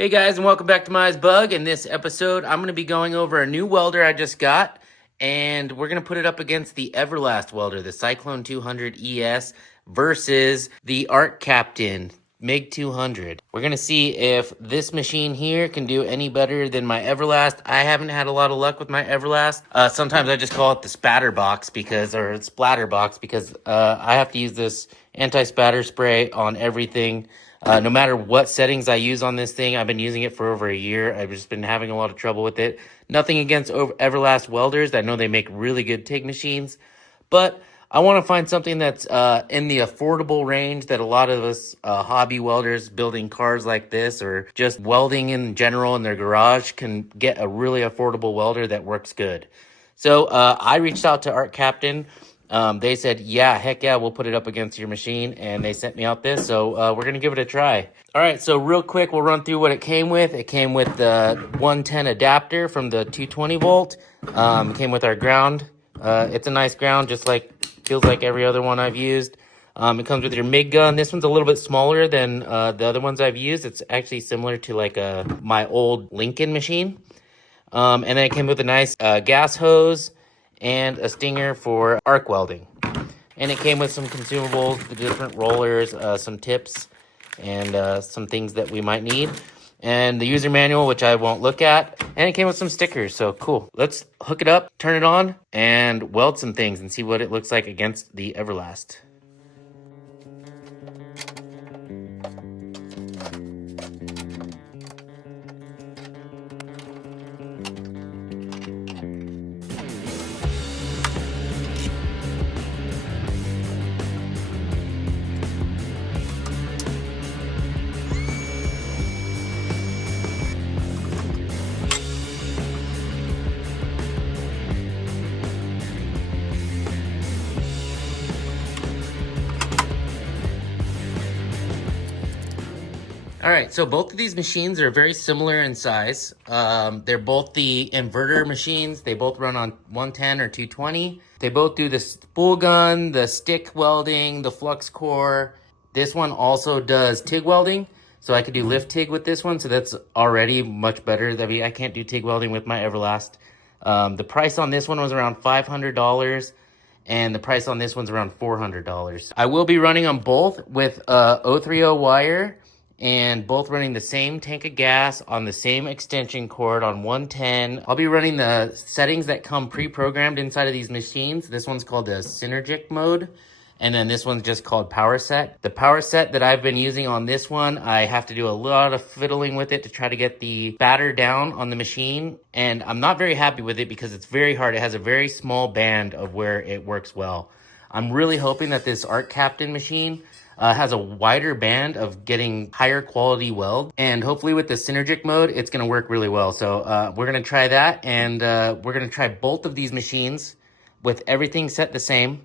Hey guys, and welcome back to MiahsBug. In this episode, I'm going to be going over a new welder I just got, and we're going to put it up against the Everlast welder, the Cyclone 200 ES versus the Arccaptain MIG200. We're going to see if this machine here can do any better than my Everlast. I haven't had a lot of luck with my Everlast. Sometimes I just call it the spatter box or splatter box because I have to use this anti-spatter spray on everything. No matter what settings I use on this thing, I've been using it for over a year. I've just been having a lot of trouble with it. Nothing against Everlast welders. I know they make really good TIG machines, but I want to find something that's in the affordable range that a lot of us hobby welders building cars like this or just welding in general in their garage can get a really affordable welder that works good. So I reached out to Arccaptain. They said, yeah, heck yeah, we'll put it up against your machine, and they sent me out this, so we're going to give it a try. All right, so real quick, we'll run through what it came with. It came with the 110 adapter from the 220 volt. It came with our ground. It's a nice ground, just like, feels like every other one I've used. It comes with your MIG gun. This one's a little bit smaller than the other ones I've used. It's actually similar to like my old Lincoln machine. And then it came with a nice gas hose and a stinger for arc welding. And it came with some consumables, the different rollers, some tips, and some things that we might need. And the user manual, which I won't look at. And it came with some stickers, so cool. Let's hook it up, turn it on, and weld some things and see what it looks like against the Everlast. All right, so both of these machines are very similar in size. They're both the inverter machines. They both run on 110 or 220. They both do the spool gun, the stick welding, the flux core. This one also does TIG welding, so I could do lift TIG with this one, so that's already much better. I can't do TIG welding with my Everlast. The price on this one was around $500. And the price on this one's around $400. I will be running them both with 030 wire and both running the same tank of gas on the same extension cord on 110. I'll be running the settings that come pre-programmed inside of these machines. This one's called the synergic mode. And then this one's just called power set. The power set that I've been using on this one, I have to do a lot of fiddling with it to try to get the batter down on the machine. And I'm not very happy with it because it's very hard. It has a very small band of where it works well. I'm really hoping that this Arccaptain machine has a wider band of getting higher quality weld. And hopefully with the synergic mode, it's gonna work really well. So we're gonna try that, and we're gonna try both of these machines with everything set the same.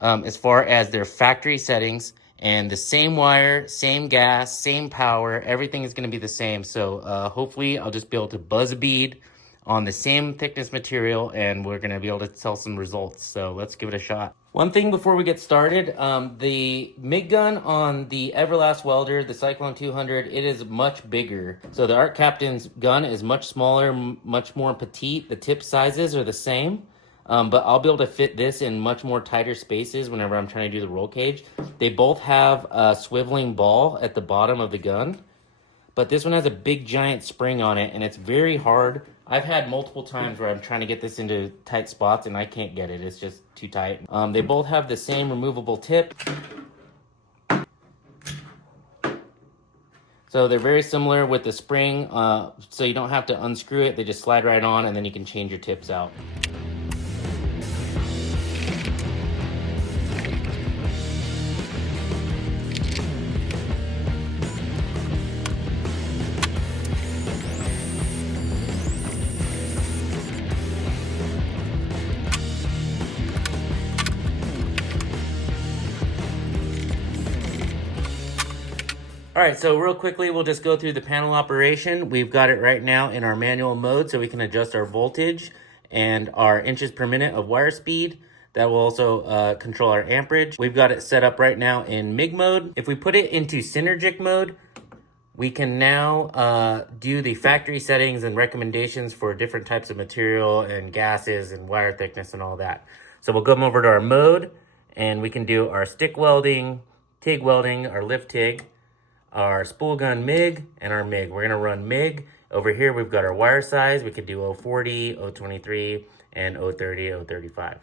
As far as their factory settings, and the same wire, same gas, same power, everything is going to be the same. So hopefully I'll just be able to buzz a bead on the same thickness material, and we're going to be able to tell some results. So let's give it a shot. One thing before we get started, the MIG gun on the Everlast welder, the Cyclone 200, it is much bigger. So the Arccaptain's gun is much smaller, much more petite. The tip sizes are the same. But I'll be able to fit this in much more tighter spaces whenever I'm trying to do the roll cage. They both have a swiveling ball at the bottom of the gun, but this one has a big giant spring on it, and it's very hard. I've had multiple times where I'm trying to get this into tight spots and I can't get it. It's just too tight. They both have the same removable tip. So they're very similar with the spring, so you don't have to unscrew it. They just slide right on, and then you can change your tips out. All right, so real quickly, we'll just go through the panel operation. We've got it right now in our manual mode, so we can adjust our voltage and our inches per minute of wire speed. That will also control our amperage. We've got it set up right now in MIG mode. If we put it into synergic mode, we can now do the factory settings and recommendations for different types of material and gases and wire thickness and all that. So we'll come over to our mode and we can do our stick welding, TIG welding, our lift TIG, our spool gun MIG, and our MIG. We're gonna run MIG. Over here we've got our wire size. We could do 040, 023, and 030, 035.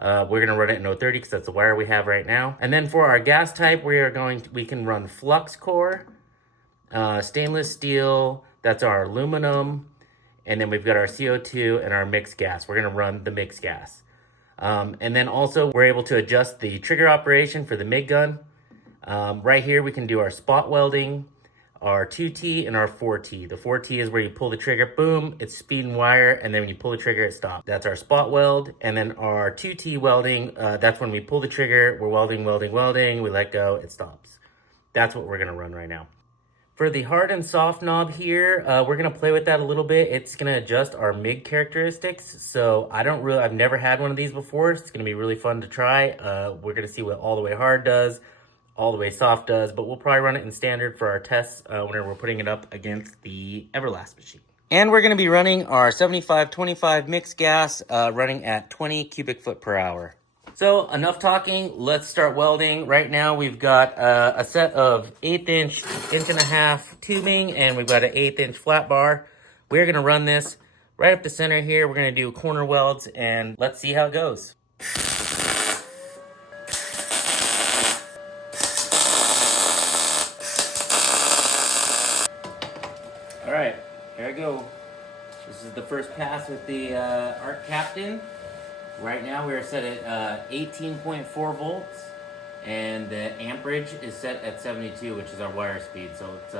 We're gonna run it in 030 because that's the wire we have right now. And then for our gas type, we can run flux core, stainless steel, that's our aluminum, and then we've got our CO2 and our mixed gas. We're gonna run the mixed gas. And then also we're able to adjust the trigger operation for the MIG gun. Right here we can do our spot welding, our 2T and our 4T. The 4T is where you pull the trigger, boom, it's speed and wire, and then when you pull the trigger, it stops. That's our spot weld. And then our 2T welding, that's when we pull the trigger, we're welding, we let go, it stops. That's what we're gonna run right now. For the hard and soft knob here, we're gonna play with that a little bit. It's gonna adjust our MIG characteristics. So I've never had one of these before. It's gonna be really fun to try. We're gonna see what all the way hard does, all the way soft does, but we'll probably run it in standard for our tests whenever we're putting it up against the Everlast machine. And we're gonna be running our 75-25 mixed gas, running at 20 cubic foot per hour. So enough talking, let's start welding. Right now we've got a set of 1/8 inch, 1.5 inch tubing, and we've got an 1/8 inch flat bar. We're gonna run this right up the center here. We're gonna do corner welds and let's see how it goes. All right, here I go. This is the first pass with the Arccaptain. Right now we are set at 18.4 volts, and the amperage is set at 72, which is our wire speed. So it's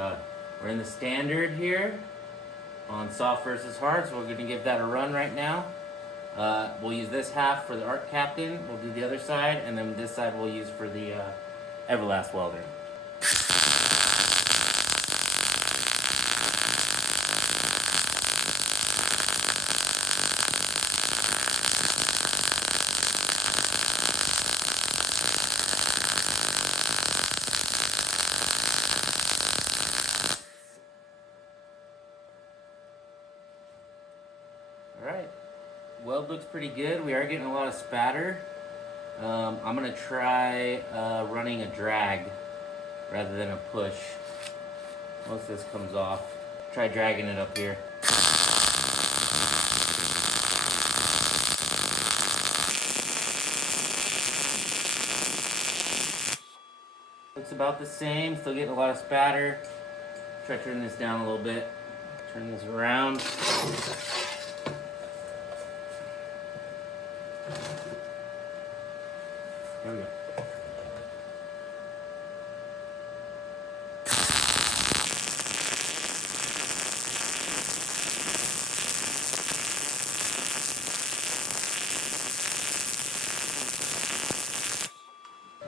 we're in the standard here on soft versus hard, so we're going to give that a run right now. We'll use this half for the Arccaptain, we'll do the other side, and then this side we'll use for the Everlast welder. Alright, weld looks pretty good. We are getting a lot of spatter. I'm going to try running a drag rather than a push. Most of this comes off. Try dragging it up here. Looks about the same, still getting a lot of spatter. Try turning this down a little bit. Turn this around. There we go.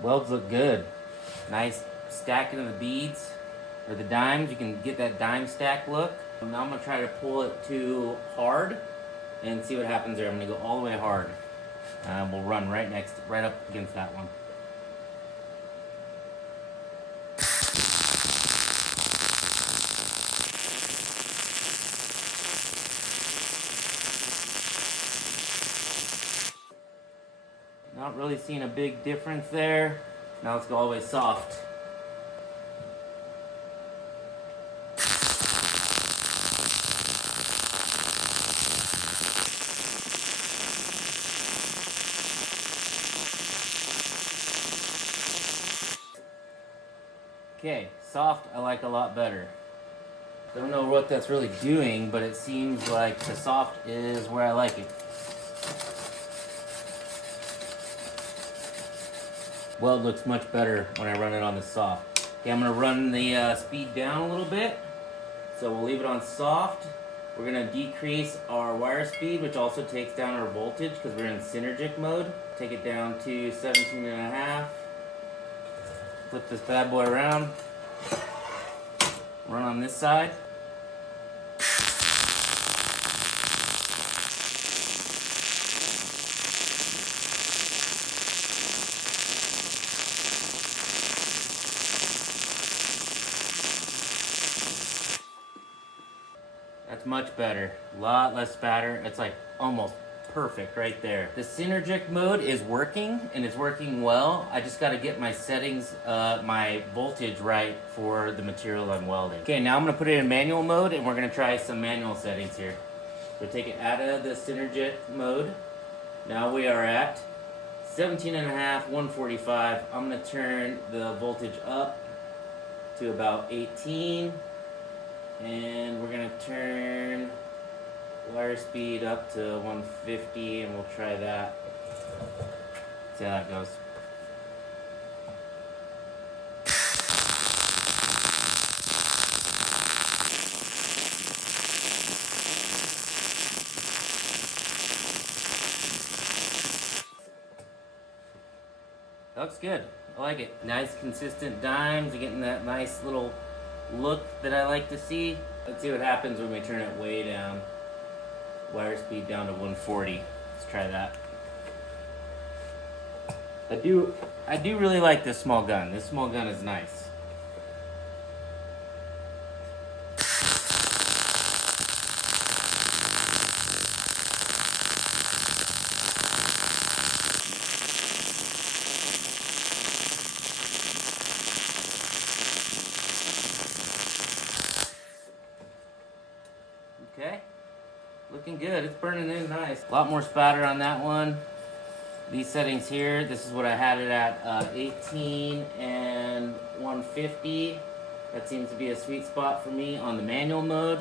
Welds look good. Nice stacking of the beads or the dimes. You can get that dime stack look. Now I'm gonna try to pull it to hard and see what happens there. I'm gonna go all the way hard. We'll run right up against that one. Not really seeing a big difference there. Now let's go all the way soft. Okay, soft I like a lot better. Don't know what that's really doing, but it seems like the soft is where I like it. Weld looks much better when I run it on the soft. Okay, I'm gonna run the speed down a little bit. So we'll leave it on soft. We're gonna decrease our wire speed, which also takes down our voltage because we're in synergic mode. Take it down to 17.5. Flip this bad boy around. Run on this side. That's much better. A lot less spatter. It's like almost perfect right there. The synergic mode is working, and it's working well. I just got to get my settings, my voltage right for the material I'm welding. Okay, now I'm going to put it in manual mode, and we're going to try some manual settings here. So take it out of the synergic mode. Now we are at 17.5, 145. I'm going to turn the voltage up to about 18. And we're going to turn wire speed up to 150, and we'll try that. See how that goes. Looks good. I like it. Nice consistent dimes. You're getting that nice little look that I like to see. Let's see what happens when we turn it way down. Wire speed down to 140. Let's try that. I do really like this small gun. This small gun is nice. Okay, looking good. It's burning in nice. A lot more spatter on that one. These settings here, this is what I had it at, 18 and 150. That seems to be a sweet spot for me on the manual mode.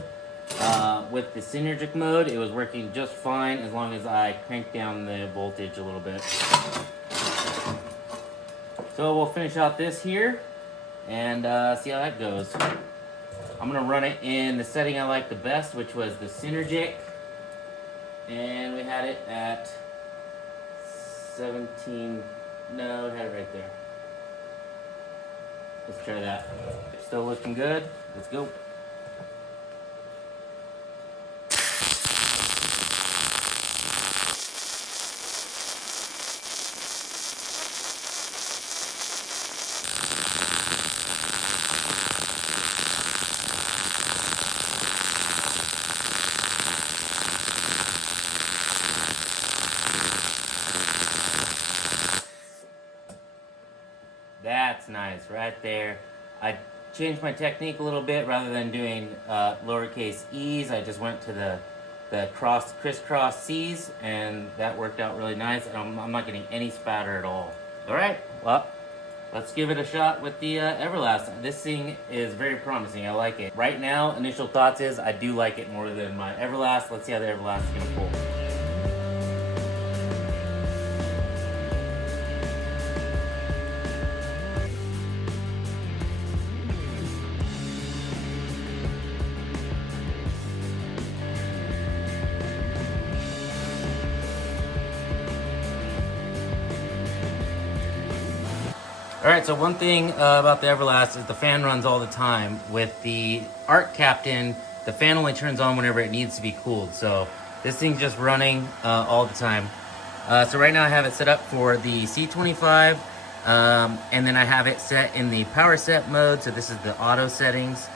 With the synergic mode, it was working just fine as long as I cranked down the voltage a little bit. So we'll finish out this here and see how that goes. I'm gonna run it in the setting I like the best, which was the synergic, and we had it at 17. No, we had it right there. Let's try that. Still looking good. Let's go. That's nice, right there. I changed my technique a little bit. Rather than doing lowercase e's, I just went to the crisscross C's, and that worked out really nice. And I'm not getting any spatter at all. All right, well, let's give it a shot with the Everlasting. This thing is very promising. I like it. Right now, initial thoughts is I do like it more than my Everlast. Let's see how the Everlast is gonna pull. Alright, so one thing about the Everlast is the fan runs all the time. With the Arccaptain, the fan only turns on whenever it needs to be cooled. So this thing's just running all the time. So right now I have it set up for the C25, and then I have it set in the power set mode. So this is the auto settings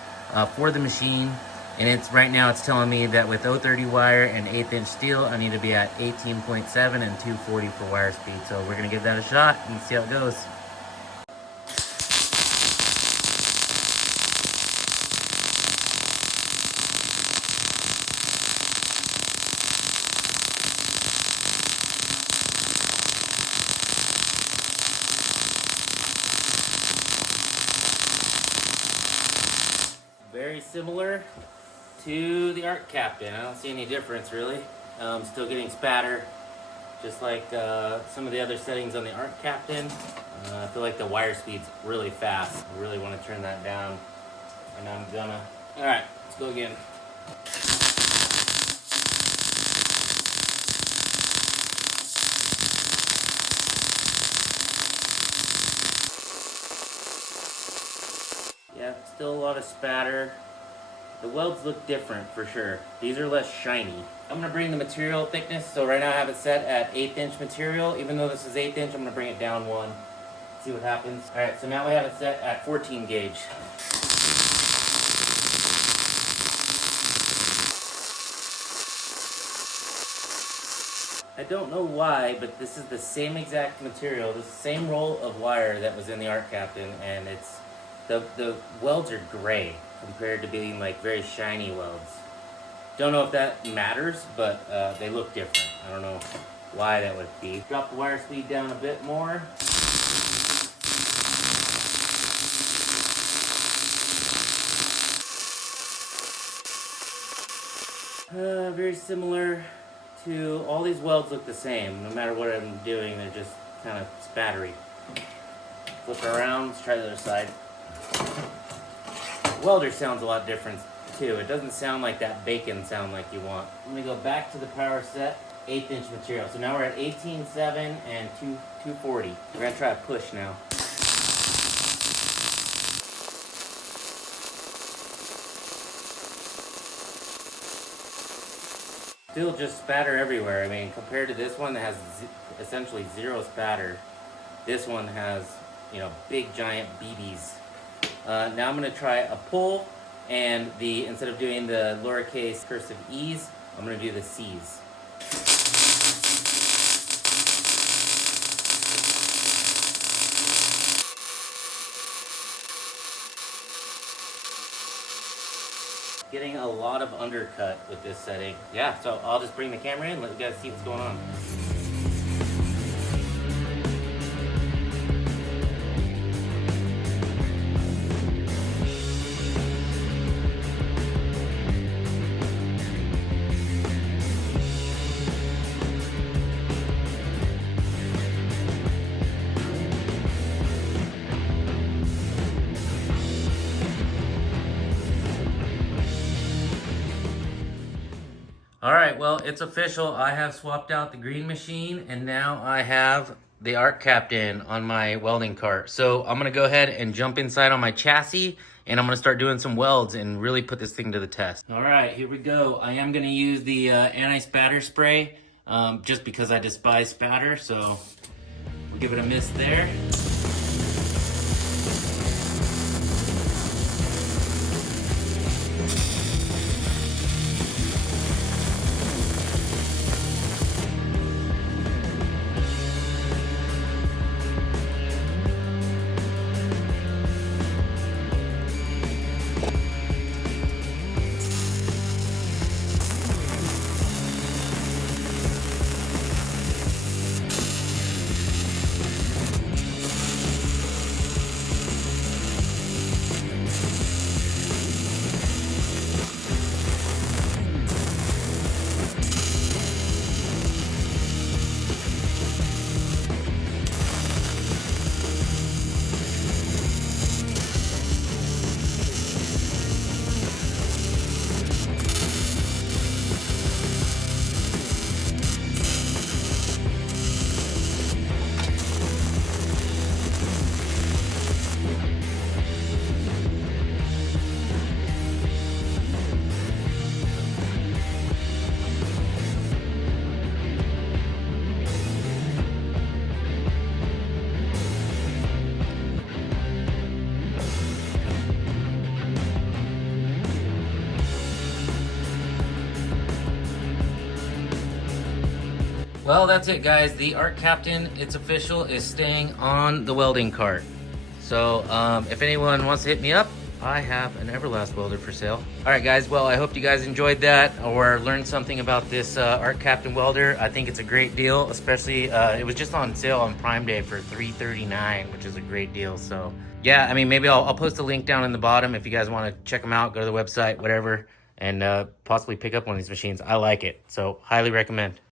for the machine. And right now it's telling me that with 030 wire and 1/8 inch steel, I need to be at 18.7 and 240 for wire speed. So we're gonna give that a shot and see how it goes. Very similar to the Arccaptain. I don't see any difference really. Still getting spatter, just like some of the other settings on the Arccaptain. I feel like the wire speed's really fast. I really want to turn that down, and I'm gonna. All right, let's go again. Yeah, still a lot of spatter. The welds look different for sure. These are less shiny. I'm gonna bring the material thickness. So right now I have it set at 1/8 inch material. Even though this is 1/8 inch, I'm gonna bring it down one. See what happens. All right, so now we have it set at 14 gauge. I don't know why, but this is the same exact material, the same roll of wire that was in the Arccaptain, and it's the welds are gray compared to being like very shiny welds. Don't know if that matters, but they look different. I don't know why that would be. Drop the wire speed down a bit more. Very similar to, all these welds look the same. No matter what I'm doing, they're just kind of spattery. Flip around, let's try the other side. Welder sounds a lot different too. It doesn't sound like that bacon sound like you want. Let me go back to the power set, 1/8 inch material. So now we're at 18.7 and 240. We're gonna try a push now. Still just spatter everywhere. I mean, compared to this one that has essentially zero spatter, this one has, you know, big giant BBs. Now I'm going to try a pull, and instead of doing the lowercase cursive E's, I'm going to do the C's. Getting a lot of undercut with this setting. Yeah, so I'll just bring the camera in and let you guys see what's going on. Alright, well, it's official. I have swapped out the green machine, and now I have the Arccaptain on my welding cart. So I'm going to go ahead and jump inside on my chassis, and I'm going to start doing some welds and really put this thing to the test. Alright, here we go. I am going to use the anti-spatter spray, just because I despise spatter, so we'll give it a miss there. Well, that's it, guys. The Arccaptain, it's official, is staying on the welding cart. So if anyone wants to hit me up, I have an Everlasting welder for sale. All right, guys. Well, I hope you guys enjoyed that or learned something about this Arccaptain welder. I think it's a great deal, especially it was just on sale on Prime Day for $339, which is a great deal. So yeah, I mean, maybe I'll post a link down in the bottom if you guys want to check them out. Go to the website, whatever, and possibly pick up one of these machines. I like it, so highly recommend.